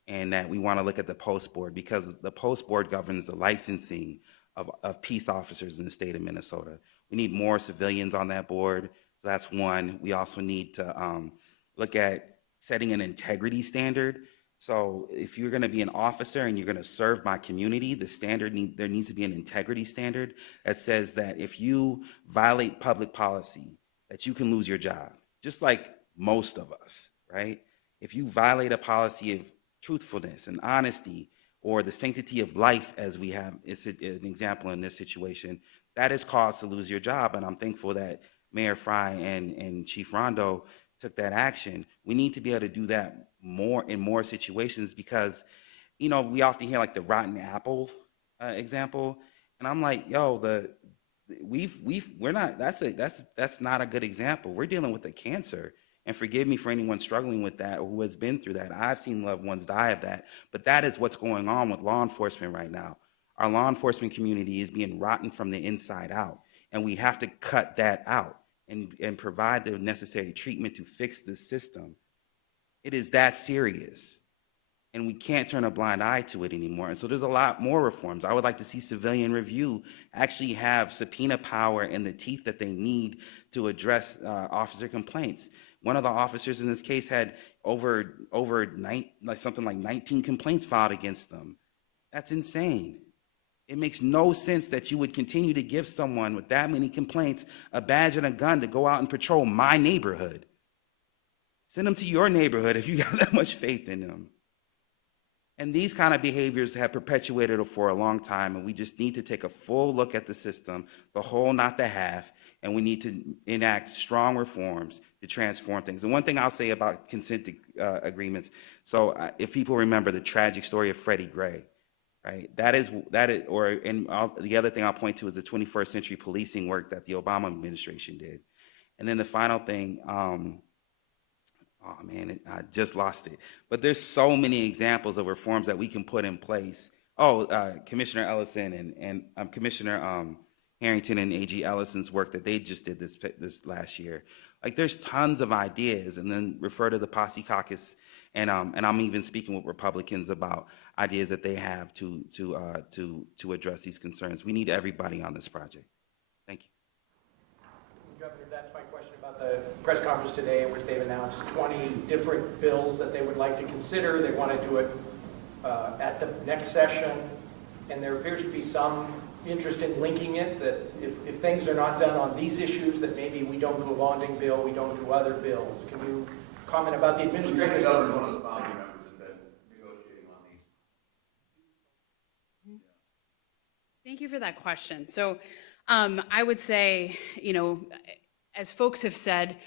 and that we want to look at the post board, because the post board governs the licensing of peace officers in the state of Minnesota. We need more civilians on that board. So that's one. We also need to look at setting an integrity standard. So if you're going to be an officer and you're going to serve my community, there needs to be an integrity standard that says that if you violate public policy, that you can lose your job, just like most of us, right? If you violate a policy of truthfulness and honesty, or the sanctity of life, as we have, it's an example in this situation, that is cause to lose your job. And I'm thankful that Mayor Fry and Chief Rondo took that action. We need to be able to do that more in more situations, because, we often hear like the rotten apple example, and I'm like, yo, we're not. That's not a good example. We're dealing with a cancer, and forgive me for anyone struggling with that or who has been through that. I've seen loved ones die of that, but that is what's going on with law enforcement right now. Our law enforcement community is being rotten from the inside out, and we have to cut that out and provide the necessary treatment to fix the system. It is that serious, and we can't turn a blind eye to it anymore. And so there's a lot more reforms. I would like to see civilian review actually have subpoena power and the teeth that they need to address officer complaints. One of the officers in this case had something like 19 complaints filed against them. That's insane. It makes no sense that you would continue to give someone with that many complaints a badge and a gun to go out and patrol my neighborhood. Send them to your neighborhood if you got that much faith in them. And these kind of behaviors have perpetuated for a long time, and we just need to take a full look at the system, the whole, not the half, and we need to enact strong reforms to transform things. And one thing I'll say about consent agreements, so if people remember the tragic story of Freddie Gray, right? The other thing I'll point to is the 21st century policing work that the Obama administration did. And then the final thing, I just lost it. But there's so many examples of reforms that we can put in place. Commissioner Ellison and Commissioner Harrington and A.G. Ellison's work that they just did this last year. Like, there's tons of ideas, and then refer to the Posse Caucus, and I'm even speaking with Republicans about ideas that they have to address these concerns. We need everybody on this project. Thank you. Governor, that's my question. about the press conference today in which they've announced 20 different bills that they would like to consider. They want to do it at the next session, and there appears to be some interest in linking it, that if things are not done on these issues, that maybe we don't do a bonding bill, we don't do other bills. Can you comment about the administrative? One of the founding members has been negotiating on these. Thank you for that question. So I would say, as folks have said,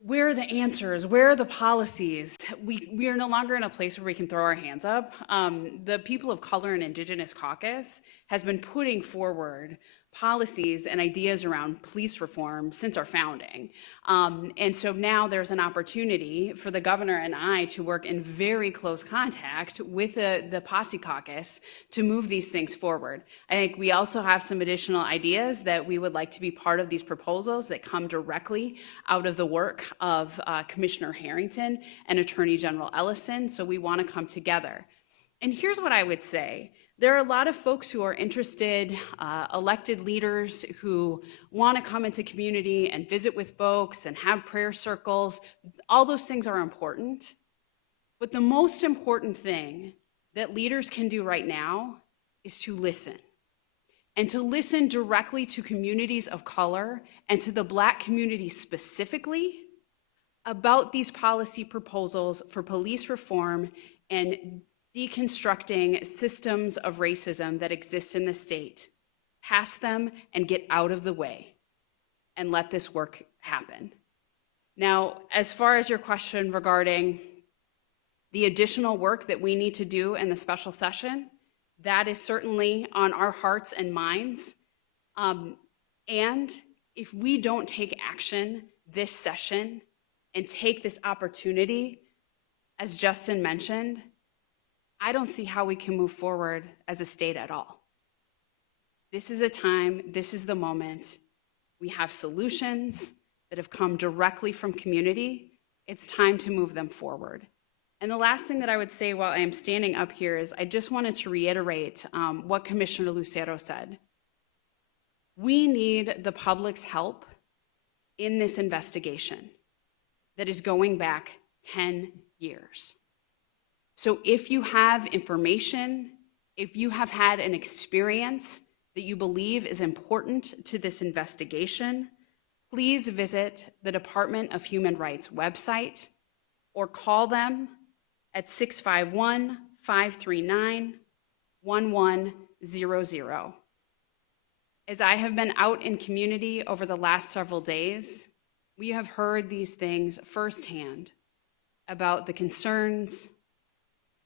where are the answers? Where are the policies? We are no longer in a place where we can throw our hands up. The People of Color and Indigenous Caucus has been putting forward policies and ideas around police reform since our founding. And so now there's an opportunity for the governor and I to work in very close contact with the Posse Caucus to move these things forward. I think we also have some additional ideas that we would like to be part of these proposals that come directly out of the work of Commissioner Harrington and Attorney General Ellison. So we want to come together. And here's what I would say. There are a lot of folks who are interested, elected leaders who want to come into community and visit with folks and have prayer circles. All those things are important. But the most important thing that leaders can do right now is to listen. And to listen directly to communities of color and to the Black community specifically about these policy proposals for police reform and deconstructing systems of racism that exist in the state. Pass them and get out of the way and let this work happen. Now, as far as your question regarding the additional work that we need to do in the special session, that is certainly on our hearts and minds. And if we don't take action this session and take this opportunity, as Justin mentioned, I don't see how we can move forward as a state at all. This is a time, this is the moment. We have solutions that have come directly from community. It's time to move them forward. And the last thing that I would say while I am standing up here is I just wanted to reiterate what Commissioner Lucero said. We need the public's help in this investigation that is going back 10 years. So if you have information, if you have had an experience that you believe is important to this investigation, please visit the Department of Human Rights website or call them at 651-539-1100. As I have been out in community over the last several days, we have heard these things firsthand about the concerns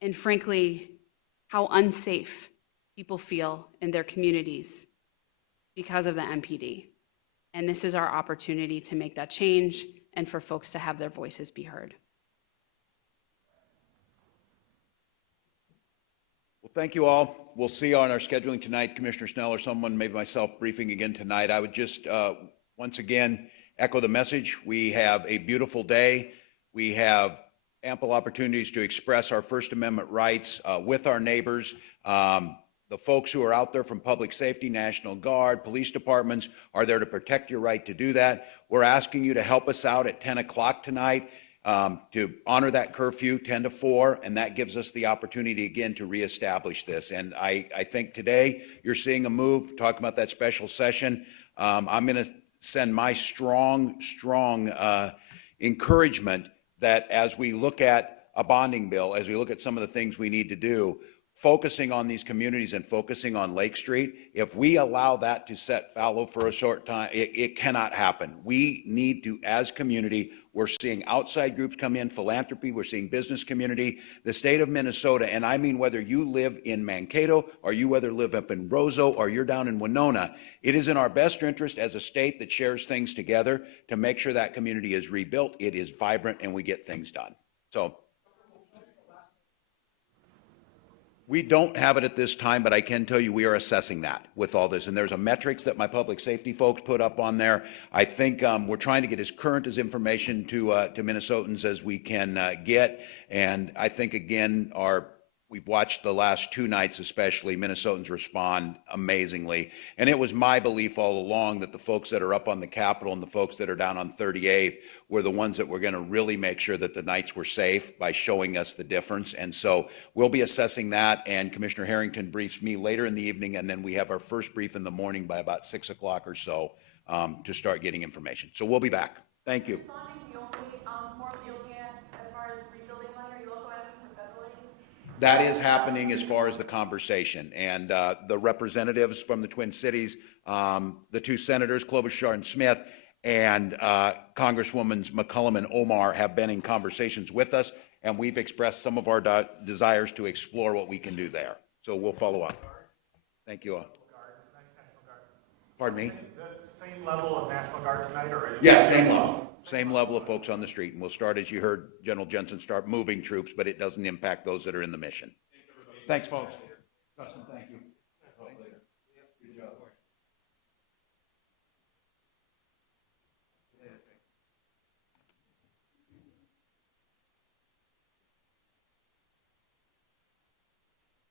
and frankly, how unsafe people feel in their communities because of the MPD. And this is our opportunity to make that change and for folks to have their voices be heard. Well, thank you all. We'll see you on our scheduling tonight. Commissioner Snell or someone, maybe myself, briefing again tonight. I would just once again echo the message. We have a beautiful day. We have ample opportunities to express our First Amendment rights with our neighbors. The folks who are out there from public safety, National Guard, police departments are there to protect your right to do that. We're asking you to help us out at 10 o'clock tonight to honor that curfew, 10 to 4, and that gives us the opportunity again to reestablish this. And I think today you're seeing a move, talking about that special session. I'm going to send my strong encouragement that as we look at a bonding bill, as we look at some of the things we need to do, focusing on these communities and focusing on Lake Street, if we allow that to set fallow for a short time, it cannot happen. We need to, as community, we're seeing outside groups come in, philanthropy, we're seeing business community, the state of Minnesota, and I mean whether you live in Mankato or you whether live up in Roseau or you're down in Winona, it is in our best interest as a state that shares things together to make sure that community is rebuilt, it is vibrant, and we get things done. So we don't have it at this time, but I can tell you we are assessing that with all this. And there's a metrics that my public safety folks put up on there. I think we're trying to get as current as information to Minnesotans as we can get. And I think, again, our We've watched the last 2 nights especially, Minnesotans respond amazingly. And it was my belief all along that the folks that are up on the Capitol and the folks that are down on 38th were the ones that were going to really make sure that the nights were safe by showing us the difference. And so we'll be assessing that, and Commissioner Harrington briefs me later in the evening, and then we have our first brief in the morning by about 6 o'clock or so to start getting information. So we'll be back. Thank you. Responding, the only form you're looking at as far as rebuilding money, are you also asking for federal aid? That is happening as far as the conversation. And the representatives from the Twin Cities, the 2 senators, Klobuchar and Smith, and Congresswoman McCollum and Omar have been in conversations with us, and we've expressed some of our desires to explore what we can do there. So we'll follow up. Thank you all. Pardon me? The same level of National Guard tonight, or? Yes, same level. Same level of folks on the street. And we'll start, as you heard General Jensen, start moving troops, but it doesn't impact those that are in the mission. Thanks, folks. Dustin,